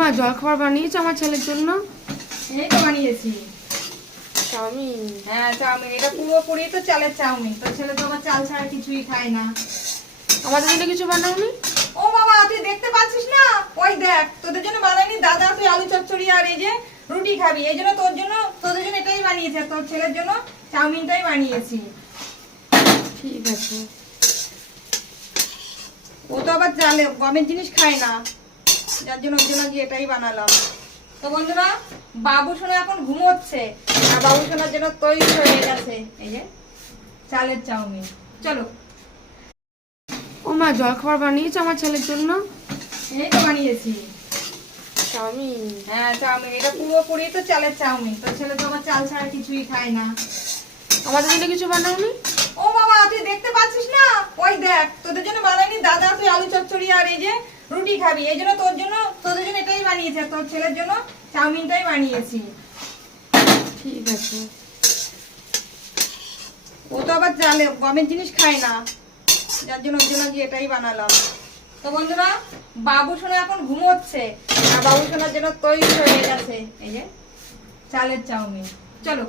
মা জলখাবার বানিয়েছো আমার ছেলের জন্য? এই তো বানিয়েছি চাউমিন। হ্যাঁ চাউমিন, এটা পুরোপুরি তো চালের চাউমিন। তোর ছেলে তো আবার চাল ছাড়া কিছুই খায় না। আমাদের জন্য কিছু বানাওনি? ও বাবা, তুই দেখতে পাচ্ছিস না? ওই দেখ, তোদের জন্য বানাইনি দাদা, তুই আলু চচ্চড়ি আর এই যে রুটি খাবি, এই জন্য তোদের জন্য এটাই বানিয়েছি, আর তোর ছেলের জন্য চাউমিনটাই বানিয়েছি। ঠিক আছে। ও তো আবার চালে গমের জিনিস খায় না, যার জন্য ওর জন্য এটাই বানালাম। তো বন্ধুরা, বাবু সোনা এখন ঘুমোচ্ছে, আর বাবু সোনার জন্য তৈরি হয়ে গেছে এই যে চালের চাউমিন। চলো। ও মা জলখাবার বানিয়েছো আমার ছেলের জন্য? এই তো বানিয়েছি চাউমিন। হ্যাঁ চাউমিন, এটা পুরোপুরি তো চালের চাউমিন। তোর ছেলে তো আবার চাল ছাড়া কিছুই খায় না। আমাদের জন্য কিছু বানাওনি? ও বাবা, তুই দেখতে পাচ্ছিস না? ওই দেখ, তোদের জন্য বানাইনি দাদা, তুই আলু চচ্চড়ি আর এই যে রুটি খাবি, এই জন্য তোদের জন্য এটাই বানিয়েছি, আর তোর ছেলের জন্য চাউমিনটাই বানিয়েছি। ঠিক আছে। ও তো আবার চালে গমের জিনিস খায় না, যার জন্য ওর জন্য এটাই বানালাম। তো বন্ধুরা, বাবু সোনা এখন ঘুমোচ্ছে, আর বাবু সোনার জন্য তৈরি হয়ে গেছে এই যে চালের চাউমিন। চলো।